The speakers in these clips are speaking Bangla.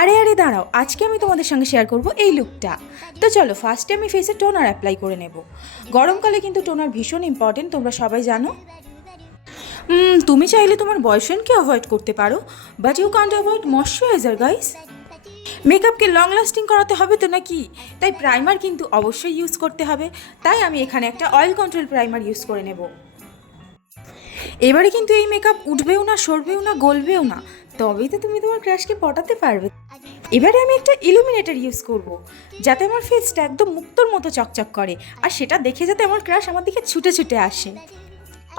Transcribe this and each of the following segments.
আরে আরে দাঁড়াও, আজকে আমি তোমাদের সঙ্গে শেয়ার করব এই লুকটা। তো চলো, ফার্স্টে আমি ফেসে টোনার অ্যাপ্লাই করে নেব। গরমকালে কিন্তু টোনার ভীষণ ইম্পর্টেন্ট, তোমরা সবাই জানো। তুমি চাইলে তোমার বয়ফ্রেন্ডকে অ্যাভয়েড করতে পারো, but you can't avoid moisturiser guys. মেকআপকে লং লাস্টিং করাতে হবে তো নাকি, তাই প্রাইমার কিন্তু অবশ্যই ইউজ করতে হবে। তাই আমি এখানে একটা অয়েল কন্ট্রোল প্রাইমার ইউজ করে নেব। এবারে কিন্তু এই মেকআপ উঠবেও না, সরবেও না, গলবেও না, তবেই তো তুমি তোমার ক্রাশকে পটাতে পারবে। এবারে আমি একটা ইলুমিনেটর ইউজ করব, যাতে আমার ফেসটা একদম মুক্তোর মতো চকচক করে, আর সেটা দেখে যাতে আমার ক্রাশ আমার দিকে ছুটে ছুটে আসে।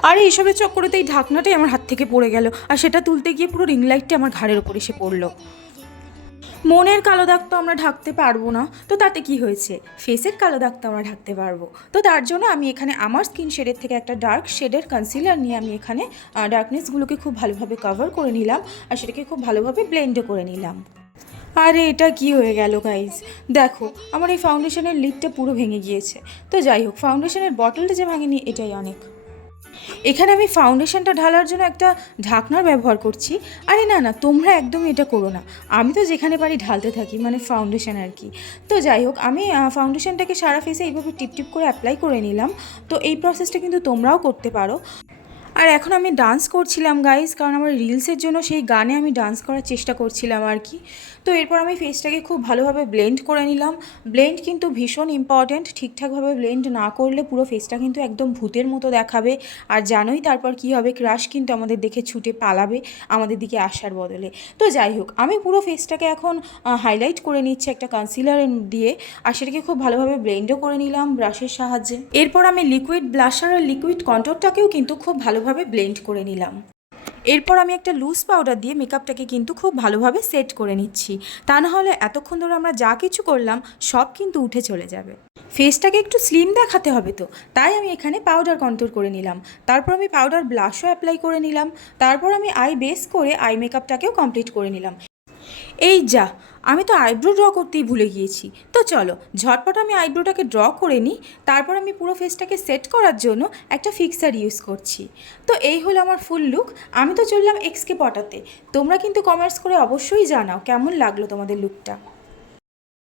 আর এইসবের চক্করেতে এই ঢাকনাটাই আমার হাত থেকে পড়ে গেল, আর সেটা তুলতে গিয়ে পুরো রিং লাইটটা আমার ঘাড়ের ওপর এসে পড়লো। মনের কালো দাগ তো আমরা ঢাকতে পারবো না, তো তাতে কি হয়েছে, ফেসের কালো দাগ তো আমরা ঢাকতে পারবো। তো তার জন্য আমি এখানে আমার স্কিন শেডের থেকে একটা ডার্ক শেডের কনসিলার নিয়ে আমি এখানে ডার্কনেসগুলোকে খুব ভালোভাবে কভার করে নিলাম, আর সেটাকে খুব ভালোভাবে ব্লেন্ডও করে নিলাম। আরে এটা কি হয়ে গেল গাইজ, দেখো আমার এই ফাউন্ডেশনের লিডটা পুরো ভেঙে গিয়েছে। তো যাই হোক, ফাউন্ডেশনের বটলটা যে ভাঙেনি এটাই অনেক। এখানে আমি ফাউন্ডেশনটা ঢালার জন্য একটা ঢাকনার ব্যবহার করছি। আরে না না, তোমরা একদমই এটা করো না, আমি তো যেখানে পারি ঢালতে থাকি, মানে ফাউন্ডেশন আর কি। তো যাই হোক, আমি ফাউন্ডেশনটাকে সারা ফেসে এইভাবে টিপ টিপ করে অ্যাপ্লাই করে নিলাম। তো এই প্রসেসটা কিন্তু তোমরাও করতে পারো। আর এখন আমি ডান্স করছিলাম গাইজ, কারণ আমার রিলসের জন্য সেই গানে আমি ডান্স করার চেষ্টা করছিলাম আর কি। তো এরপর আমি ফেসটাকে খুব ভালোভাবে ব্লেন্ড করে নিলাম। ব্লেন্ড কিন্তু ভীষণ ইম্পর্ট্যান্ট, ঠিকঠাকভাবে ব্লেন্ড না করলে পুরো ফেসটা কিন্তু একদম ভূতের মতো দেখাবে। আর জানোই তারপর কি হবে, ক্রাশ কিন্তু আমাদের দেখে ছুটে পালাবে আমাদের দিকে আসার বদলে। তো যাই হোক, আমি পুরো ফেসটাকে এখন হাইলাইট করে নিচ্ছি একটা কনসিলার দিয়ে, আর সেটাকে খুব ভালোভাবে ব্লেন্ডও করে নিলাম ব্রাশের সাহায্যে। এরপর আমি লিকুইড ব্লাশার আর লিকুইড কন্ট্রোরটাকেও কিন্তু খুব ভালোভাবে ব্লেন্ড করে নিলাম। এরপর আমি একটা লুজ পাউডার দিয়ে মেকআপটাকে কিন্তু খুব ভালোভাবে সেট করে নিচ্ছি, তা না হলে এতক্ষণ ধরে আমরা যা কিছু করলাম সব কিন্তু উঠে চলে যাবে। ফেসটাকে একটু স্লিম দেখাতে হবে, তো তাই আমি এখানে পাউডার কন্ট্রোল করে নিলাম। তারপর আমি পাউডার ব্লাশও অ্যাপ্লাই করে নিলাম। তারপর আমি আই বেস করে আই মেকআপটাকেও কমপ্লিট করে নিলাম। এই যা, আমি তো আইব্রো ড্র করতেই ভুলে গিয়েছি। তো চলো ঝটপট আমি আইব্রোটাকে ড্র করে নিই। তারপর আমি পুরো ফেসটাকে সেট করার জন্য একটা ফিক্সার ইউজ করছি। তো এই হলো আমার ফুল লুক। আমি তো চললাম এক্সকে পটাতে। তোমরা কিন্তু কমেন্টস করে অবশ্যই জানাও কেমন লাগলো তোমাদের লুকটা।